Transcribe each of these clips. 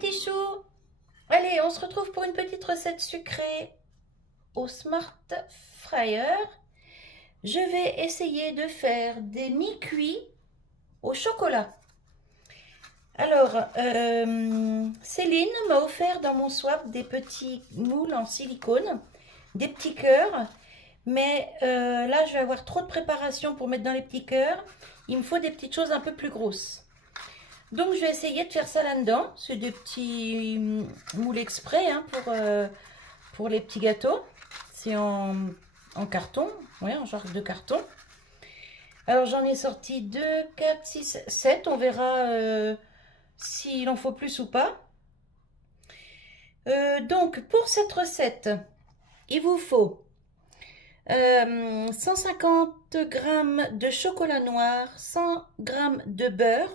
petits choux. Allez, on se retrouve pour une petite recette sucrée au Smart Fryer. Je vais essayer de faire des mi-cuits au chocolat. Alors, Céline m'a offert dans mon swap des petits moules en silicone, des petits cœurs. Mais là, je vais avoir trop de préparation pour mettre dans les petits cœurs. Il me faut des petites choses un peu plus grosses. Donc, je vais essayer de faire ça là-dedans. C'est des petits moules exprès hein, pour les petits gâteaux. C'est en carton, ouais, en genre de carton. Alors, j'en ai sorti 2, 4, 6, 7. On verra s'il en faut plus ou pas. Donc, pour cette recette, il vous faut 150 g de chocolat noir, 100 g de beurre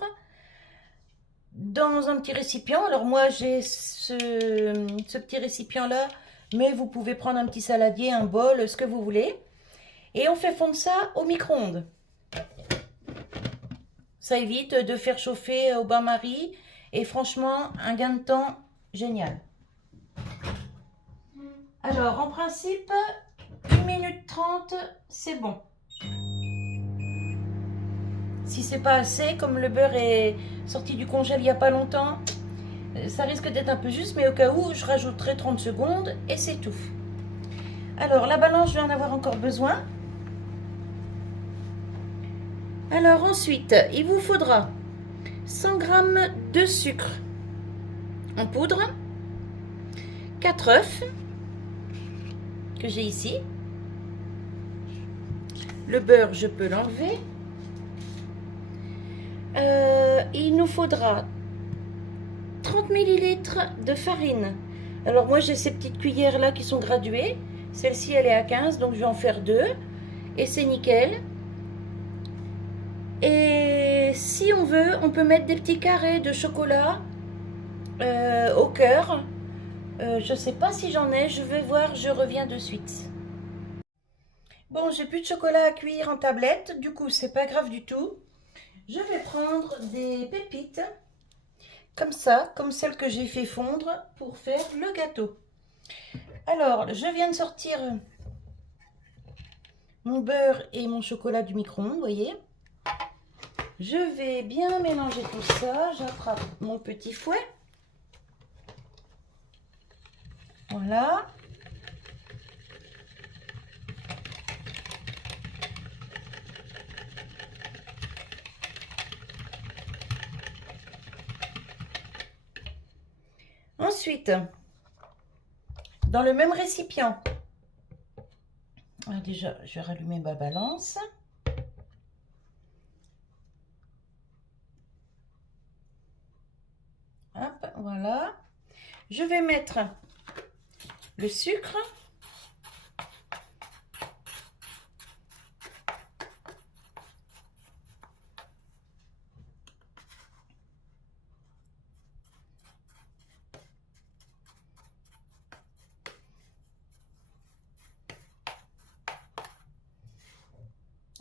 dans un petit récipient. Alors moi j'ai ce petit récipient là, mais vous pouvez prendre un petit saladier, un bol, ce que vous voulez. Et on fait fondre ça au micro-ondes. Ça évite de faire chauffer au bain-marie et franchement un gain de temps génial. Alors en principe 1 minute 30 c'est bon. Si c'est pas assez, comme le beurre est sorti du congèle il n'y a pas longtemps, ça risque d'être un peu juste, mais au cas où, je rajouterai 30 secondes et c'est tout. Alors, la balance, je vais en avoir encore besoin. Alors ensuite, il vous faudra 100 g de sucre en poudre, 4 œufs que j'ai ici. Le beurre, je peux l'enlever. Il nous faudra 30 ml de farine. Alors moi j'ai ces petites cuillères là qui sont graduées. Celle-ci elle est à 15, donc je vais en faire 2. Et c'est nickel. Et si on veut, on peut mettre des petits carrés de chocolat au cœur. Je sais pas si j'en ai, je vais voir, je reviens de suite. Bon, j'ai plus de chocolat à cuire en tablette, du coup c'est pas grave du tout. Je vais prendre des pépites, comme ça, comme celles que j'ai fait fondre pour faire le gâteau. Alors, je viens de sortir mon beurre et mon chocolat du micro-ondes, vous voyez. Je vais bien mélanger tout ça. J'attrape mon petit fouet. Voilà. Ensuite, dans le même récipient, alors déjà, je vais rallumer ma balance. Hop, voilà. Je vais mettre le sucre.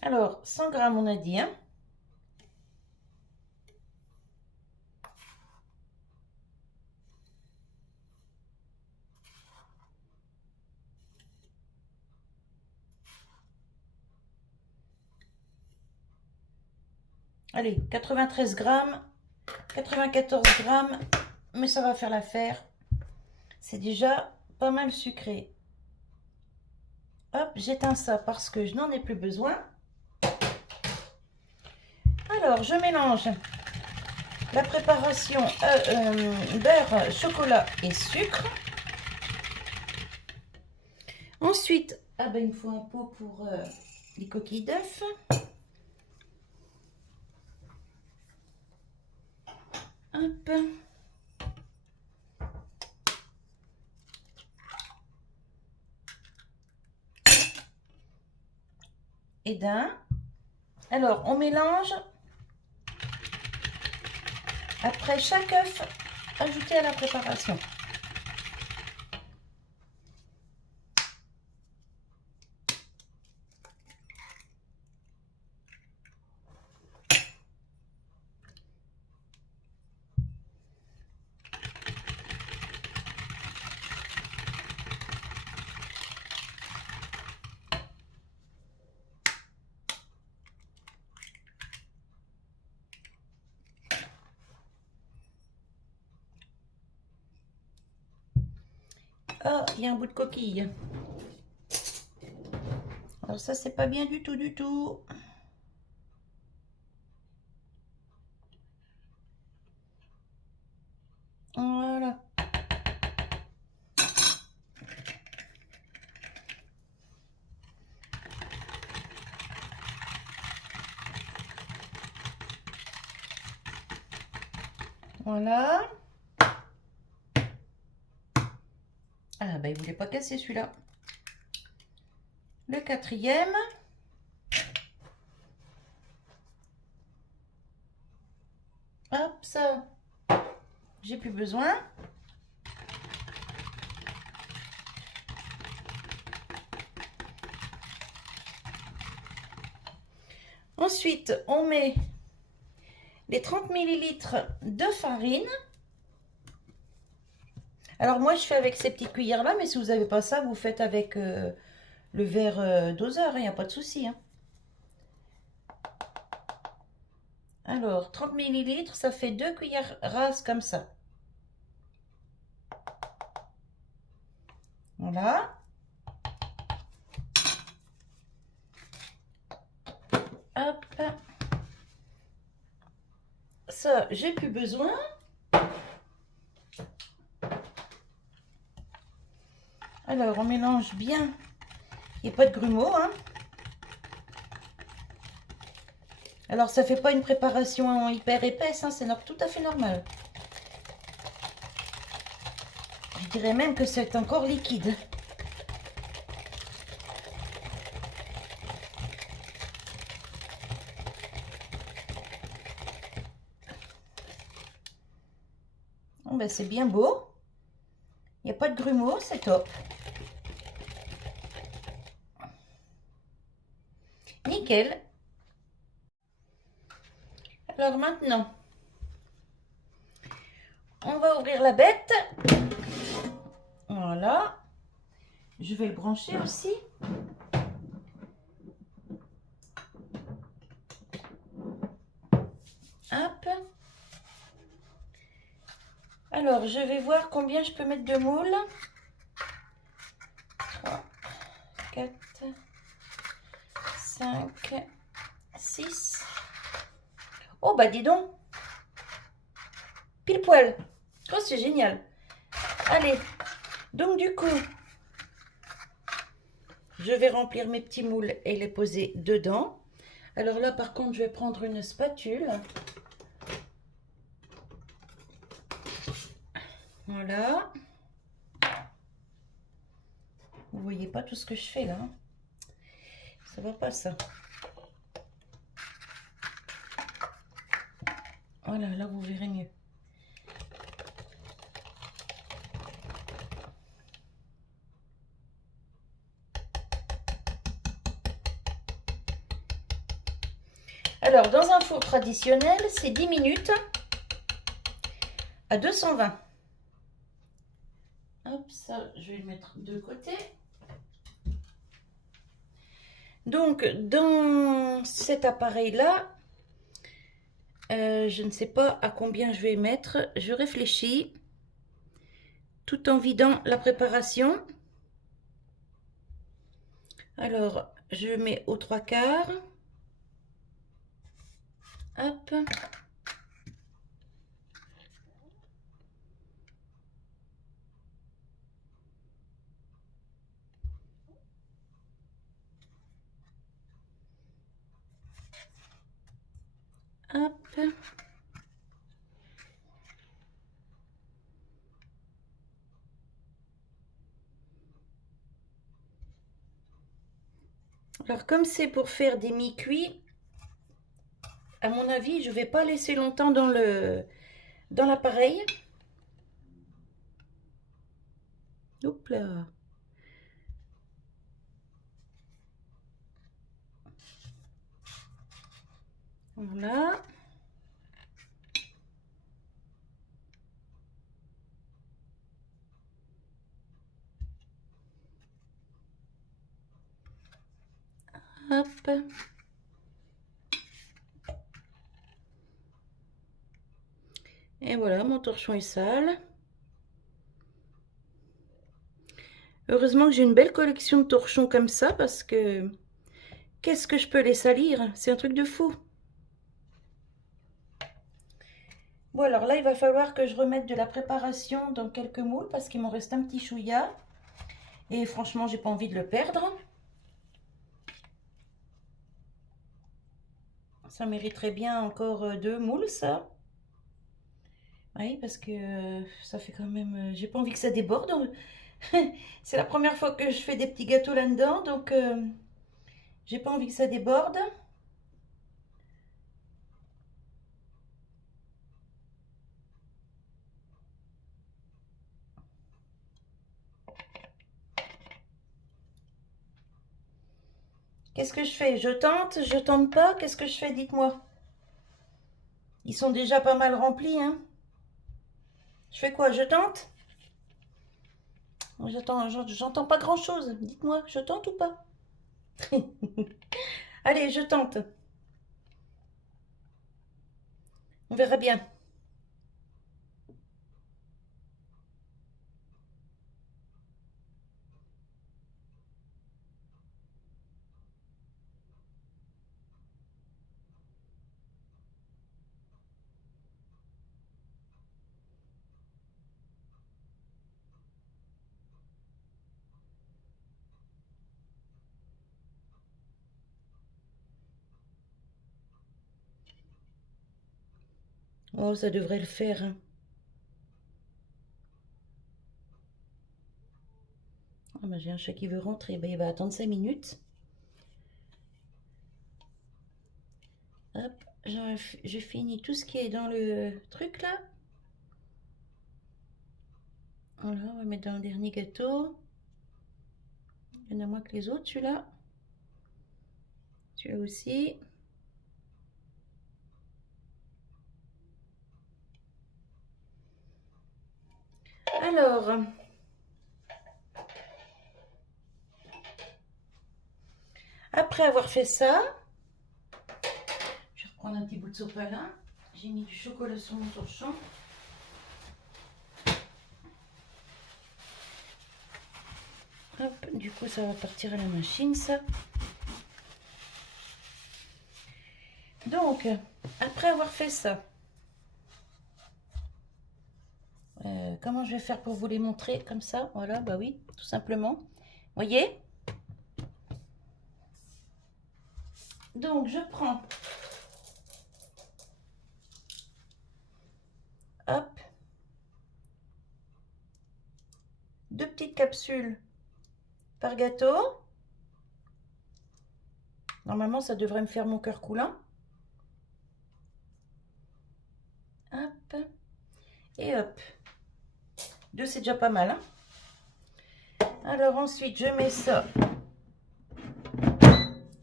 Alors, 100 g on a dit, hein. Allez, 93 g, 94 g, mais ça va faire l'affaire. C'est déjà pas mal sucré. Hop, j'éteins ça parce que je n'en ai plus besoin. Alors, je mélange la préparation beurre, chocolat et sucre. Ensuite, ah ben, il me faut un pot pour les coquilles d'œufs. Hop. Et d'un. Alors, on mélange. Après chaque œuf, ajouté à la préparation. Ah, il y a un bout de coquille. Alors ça, c'est pas bien du tout, du tout. Voilà. Voilà. Ah bah il voulait pas casser celui-là. Le quatrième. Hop, ça. J'ai plus besoin. Ensuite, on met les 30 millilitres de farine. Alors moi, je fais avec ces petites cuillères-là, mais si vous n'avez pas ça, vous faites avec le verre doseur, il n'y a pas de souci. Hein. Alors, 30 millilitres, ça fait 2 cuillères rases comme ça. Voilà. Hop. Ça, j'ai plus besoin. Alors, on mélange bien. Il n'y a pas de grumeaux, hein. Alors, ça fait pas une préparation hyper épaisse, hein, c'est tout à fait normal. Je dirais même que c'est encore liquide. Bon, ben, c'est bien beau. Il n'y a pas de grumeaux, c'est top. Nickel. Alors maintenant, on va ouvrir la bête. Voilà. Je vais le brancher aussi. Hop. Alors, je vais voir combien je peux mettre de moules. 3, 4, 5, 6. Oh, bah dis donc. Pile poil. Oh, c'est génial. Allez. Donc, du coup, je vais remplir mes petits moules et les poser dedans. Alors là, par contre, je vais prendre une spatule. Voilà. Vous voyez pas tout ce que je fais là. Ça va pas ça. Voilà, là vous verrez mieux. Alors, dans un four traditionnel, c'est 10 minutes à 220. Hop, ça, je vais le mettre de côté. Donc, dans cet appareil-là, je ne sais pas à combien je vais mettre. Je réfléchis tout en vidant la préparation. Alors, je mets aux 3/4. Hop. Hop. Alors, comme c'est pour faire des mi-cuits, à mon avis, je ne vais pas laisser longtemps dans l'appareil. Hop là. Voilà. Hop. Et voilà, mon torchon est sale. Heureusement que j'ai une belle collection de torchons comme ça, parce que qu'est-ce que je peux les salir? C'est un truc de fou. Bon, alors là, il va falloir que je remette de la préparation dans quelques moules, parce qu'il m'en reste un petit chouïa. Et franchement, j'ai pas envie de le perdre. Ça mériterait bien encore 2 moules, ça. Oui, parce que ça fait quand même... j'ai pas envie que ça déborde. C'est la première fois que je fais des petits gâteaux là-dedans, donc j'ai pas envie que ça déborde. Qu'est-ce que je fais? Je tente pas? Qu'est-ce que je fais? Dites-moi. Ils sont déjà pas mal remplis, hein. Je fais quoi? Je tente? J'entends pas grand-chose. Dites-moi, je tente ou pas? Allez, je tente. On verra bien. Oh, ça devrait le faire, hein. Ah, bah, j'ai un chat qui veut rentrer. Bah, il va attendre 5 minutes. Hop, je finis tout ce qui est dans le truc là. Voilà, on va mettre dans le dernier gâteau. Il y en a moins que les autres, celui-là. Celui-là aussi. Alors, après avoir fait ça, je vais reprendre un petit bout de sopalin. J'ai mis du chocolat sur mon torchon. Hop, du coup, ça va partir à la machine, ça. Donc, après avoir fait ça, comment je vais faire pour vous les montrer comme ça? Voilà, bah oui, tout simplement. Voyez? Donc, je prends, hop, 2 petites capsules par gâteau. Normalement, ça devrait me faire mon cœur coulant. Hop, et hop. 2, c'est déjà pas mal, hein? Alors ensuite, je mets ça,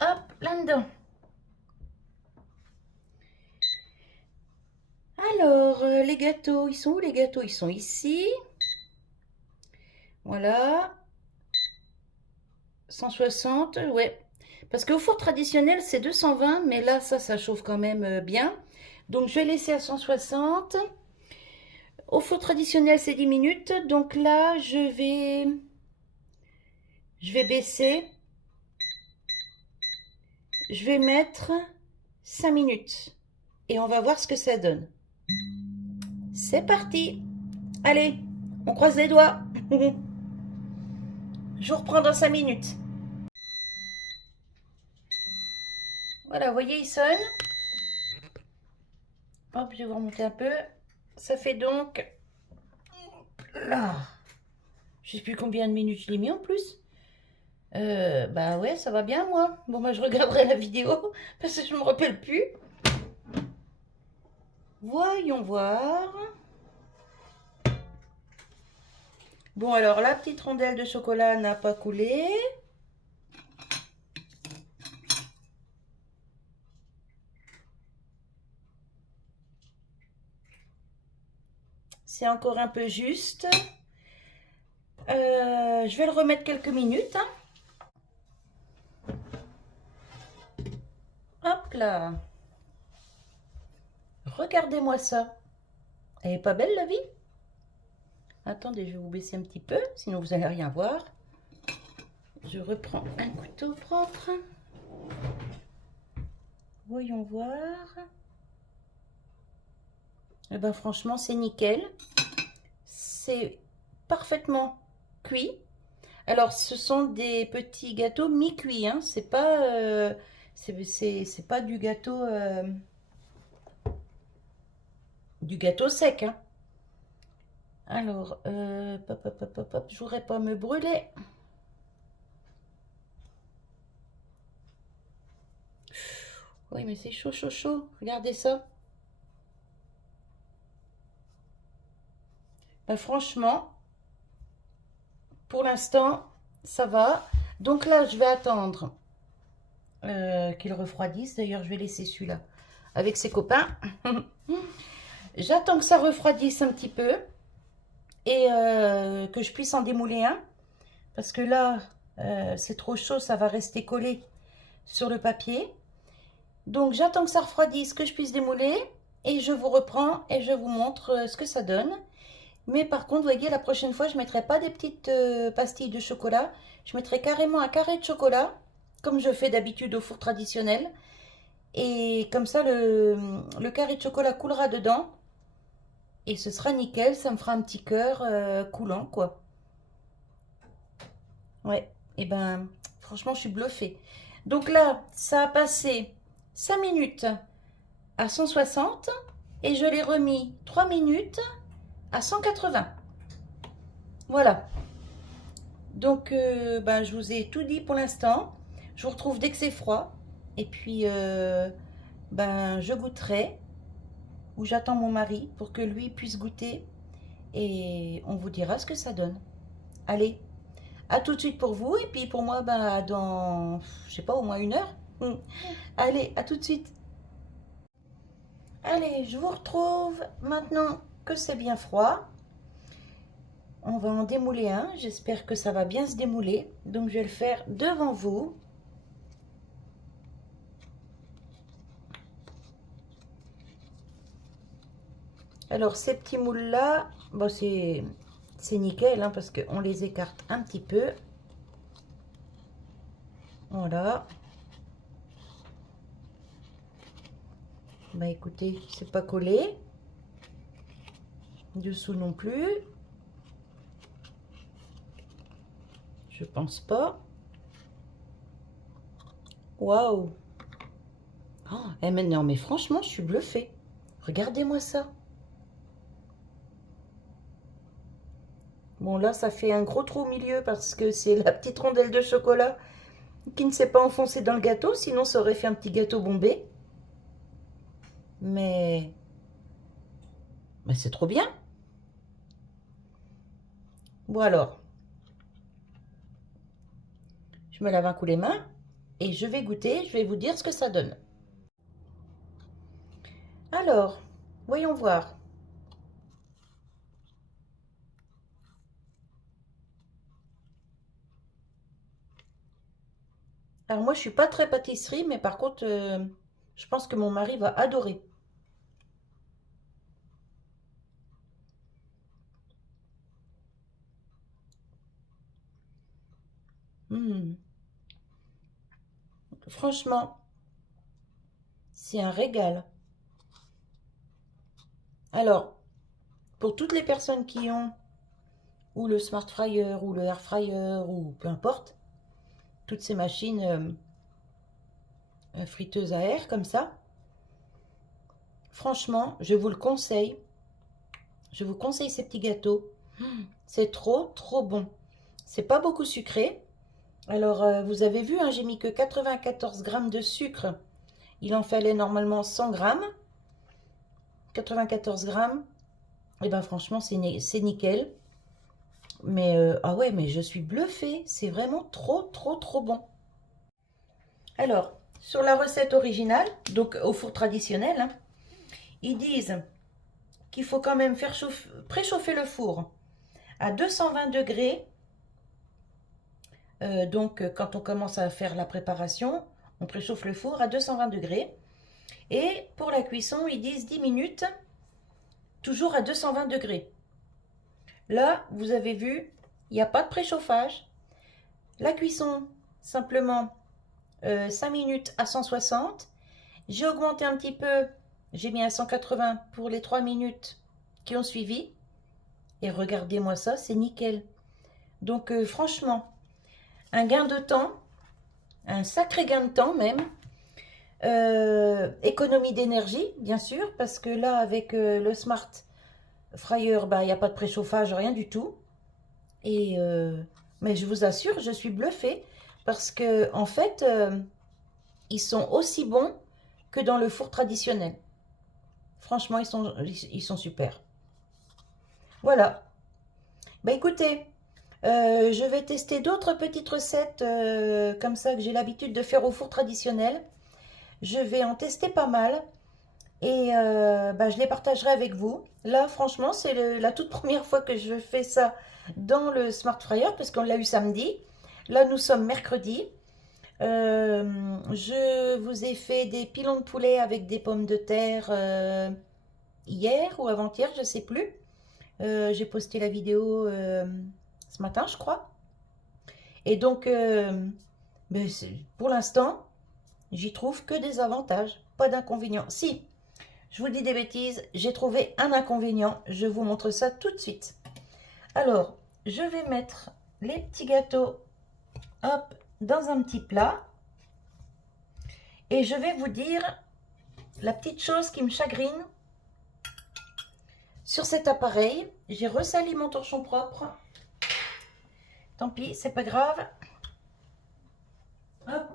hop, là-dedans. Alors, les gâteaux, ils sont où les gâteaux? Ils sont ici. Voilà. 160, ouais. Parce qu'au four traditionnel, c'est 220, mais là, ça chauffe quand même bien. Donc, je vais laisser à 160. Au four traditionnel, c'est 10 minutes. Donc là, je vais baisser. Je vais mettre 5 minutes. Et on va voir ce que ça donne. C'est parti. Allez, on croise les doigts. Je vous reprends dans 5 minutes. Voilà, vous voyez, il sonne. Hop, je vais vous remonter un peu. Ça fait donc... Là. Je sais plus combien de minutes je l'ai mis en plus. Bah ouais, ça va bien moi. Bon, bah je regarderai la vidéo parce que je me rappelle plus. Voyons voir. Bon, alors la petite rondelle de chocolat n'a pas coulé. C'est encore un peu juste. Je vais le remettre quelques minutes, hein. Hop là. Regardez-moi ça. Elle est pas belle la vie? Attendez, je vais vous baisser un petit peu, sinon vous n'allez rien voir. je reprends un couteau propre. Voyons voir. Eh ben franchement, c'est nickel. C'est parfaitement cuit. Alors, ce sont des petits gâteaux mi-cuits, hein. C'est pas, c'est pas du gâteau sec, hein. Alors, pop, pop, pop, pop, pop, je voudrais pas me brûler. Oui, mais c'est chaud, chaud, chaud. Regardez ça. Ben, franchement, pour l'instant, ça va. Donc là, je vais attendre qu'il refroidisse. D'ailleurs, je vais laisser celui-là avec ses copains. J'attends que ça refroidisse un petit peu et que je puisse en démouler un. Parce que là, c'est trop chaud, ça va rester collé sur le papier. Donc j'attends que ça refroidisse, que je puisse démouler. Et je vous reprends et je vous montre ce que ça donne. Mais par contre, vous voyez, la prochaine fois, je ne mettrai pas des petites pastilles de chocolat. Je mettrai carrément un carré de chocolat, comme je fais d'habitude au four traditionnel. Et comme ça, le carré de chocolat coulera dedans. Et ce sera nickel, ça me fera un petit cœur coulant, quoi. Ouais, et ben, franchement, je suis bluffée. Donc là, ça a passé 5 minutes à 160 et je l'ai remis 3 minutes à 180. Voilà. Donc, ben, je vous ai tout dit pour l'instant. Je vous retrouve dès que c'est froid. Et puis, ben, je goûterai. Ou j'attends mon mari pour que lui puisse goûter. Et on vous dira ce que ça donne. Allez, à tout de suite pour vous. Et puis pour moi, ben, dans, je sais pas, au moins 1 heure. Allez, à tout de suite. Allez, je vous retrouve maintenant que c'est bien froid. On va en démouler un. J'espère que ça va bien se démouler. Donc, je vais le faire devant vous. Alors, ces petits moules-là, bon, c'est nickel, hein, parce qu'on les écarte un petit peu. Voilà. Bah, écoutez, c'est pas collé. Dessous non plus. Je pense pas. Waouh! Oh, eh maintenant, mais franchement, je suis bluffée. Regardez-moi ça. Bon, là, ça fait un gros trou au milieu parce que c'est la petite rondelle de chocolat qui ne s'est pas enfoncée dans le gâteau. Sinon, ça aurait fait un petit gâteau bombé. Mais c'est trop bien. Bon, alors, je me lave un coup les mains et je vais goûter. Je vais vous dire ce que ça donne. Alors, voyons voir. Alors moi, je suis pas très pâtisserie, mais par contre, je pense que mon mari va adorer. Hmm. Franchement, c'est un régal. Alors, pour toutes les personnes qui ont ou le Smart Fryer ou le Air Fryer ou peu importe, toutes ces machines friteuses à air comme ça, franchement, je vous le conseille. Je vous conseille ces petits gâteaux. C'est trop, trop bon. C'est pas beaucoup sucré. Alors, vous avez vu, hein, j'ai mis que 94 grammes de sucre. Il en fallait normalement 100 grammes. 94 grammes. Et ben franchement, c'est nickel. Mais, ah ouais, mais je suis bluffée. C'est vraiment trop, trop, trop bon. Alors, sur la recette originale, donc au four traditionnel, hein, ils disent qu'il faut quand même faire préchauffer le four à 220 degrés. Donc, quand on commence à faire la préparation, on préchauffe le four à 220 degrés. Et pour la cuisson, ils disent 10 minutes, toujours à 220 degrés. Là, vous avez vu, il n'y a pas de préchauffage. La cuisson, simplement 5 minutes à 160. J'ai augmenté un petit peu, j'ai mis à 180 pour les 3 minutes qui ont suivi. Et regardez-moi ça, c'est nickel. Donc franchement, un gain de temps, un sacré gain de temps même. Économie d'énergie, bien sûr, parce que là, avec le Smart Fryer, bah, il n'y a pas de préchauffage, rien du tout. Et, mais je vous assure, je suis bluffée, parce que en fait, ils sont aussi bons que dans le four traditionnel. Franchement, ils sont super. Voilà. Bah écoutez, je vais tester d'autres petites recettes comme ça que j'ai l'habitude de faire au four traditionnel. Je vais en tester pas mal et bah, je les partagerai avec vous. Là, franchement, c'est la toute première fois que je fais ça dans le Smart Fryer parce qu'on l'a eu samedi. Là, nous sommes mercredi. Je vous ai fait des pilons de poulet avec des pommes de terre hier ou avant-hier, je ne sais plus. J'ai posté la vidéo ce matin, je crois. Et donc, ben, pour l'instant, j'y trouve que des avantages, pas d'inconvénients. Si, je vous dis des bêtises, j'ai trouvé un inconvénient. Je vous montre ça tout de suite. Alors, je vais mettre les petits gâteaux, hop, dans un petit plat. Et je vais vous dire la petite chose qui me chagrine. Sur cet appareil, j'ai ressali mon torchon propre. Tant pis, c'est pas grave. Hop,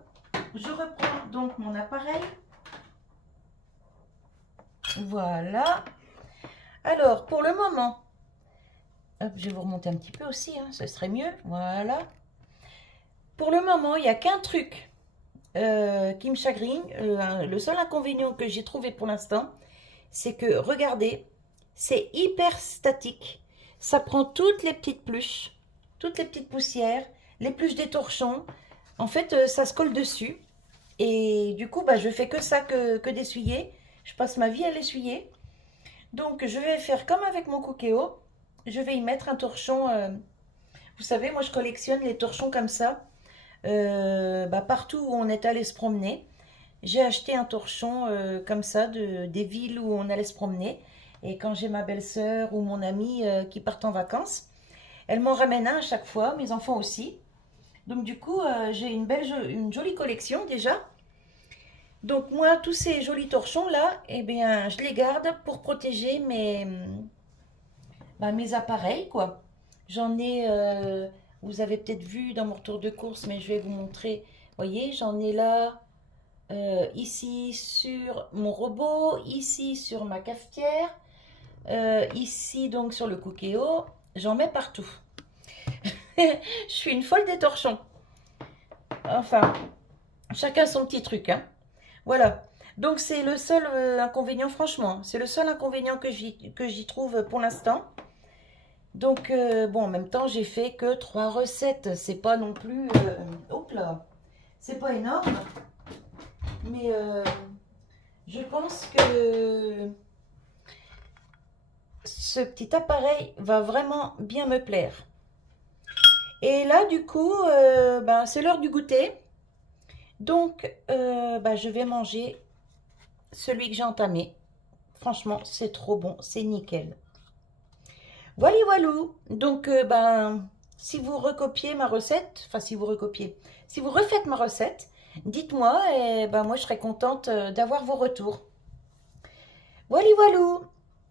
je reprends donc mon appareil. Voilà. Alors, pour le moment, hop, je vais vous remonter un petit peu aussi, hein, ce serait mieux. Voilà. Pour le moment, il n'y a qu'un truc qui me chagrine. Le seul inconvénient que j'ai trouvé pour l'instant, c'est que, regardez, c'est hyper statique. Ça prend toutes les petites pluches, toutes les petites poussières, les pluches des torchons. En fait, ça se colle dessus. Et du coup, bah, je fais que ça, que d'essuyer. Je passe ma vie à l'essuyer. Donc, je vais faire comme avec mon Cookéo. Je vais y mettre un torchon. Vous savez, moi, je collectionne les torchons comme ça. Bah, partout où on est allé se promener. J'ai acheté un torchon comme ça des villes où on allait se promener. Et quand j'ai ma belle-sœur ou mon amie qui partent en vacances, elle m'en ramène un à chaque fois, mes enfants aussi. Donc du coup, j'ai une jolie collection déjà. Donc moi, tous ces jolis torchons-là, eh bien, je les garde pour protéger mes appareils, quoi. J'en ai, vous avez peut-être vu dans mon retour de course, mais je vais vous montrer. Vous voyez, j'en ai là, ici sur mon robot, ici sur ma cafetière, ici donc sur le Cookéo. J'en mets partout. Je suis une folle des torchons. Enfin, chacun son petit truc, hein. Voilà. Donc c'est le seul inconvénient, franchement. C'est le seul inconvénient que j'y trouve pour l'instant. Donc, bon, en même temps, j'ai fait que 3 recettes. C'est pas non plus... hop là. C'est pas énorme. Mais je pense que ce petit appareil va vraiment bien me plaire. Et là, du coup, ben, c'est l'heure du goûter. Donc, ben, je vais manger celui que j'ai entamé. Franchement, c'est trop bon, c'est nickel. Voilà, voilou. Donc, ben, si vous recopiez ma recette, enfin, si vous refaites ma recette, dites-moi, et ben, moi, je serais contente d'avoir vos retours. Voilà, voilou.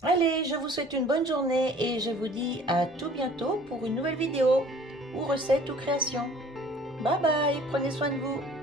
Allez, je vous souhaite une bonne journée et je vous dis à tout bientôt pour une nouvelle vidéo, ou recette ou création. Bye bye, prenez soin de vous.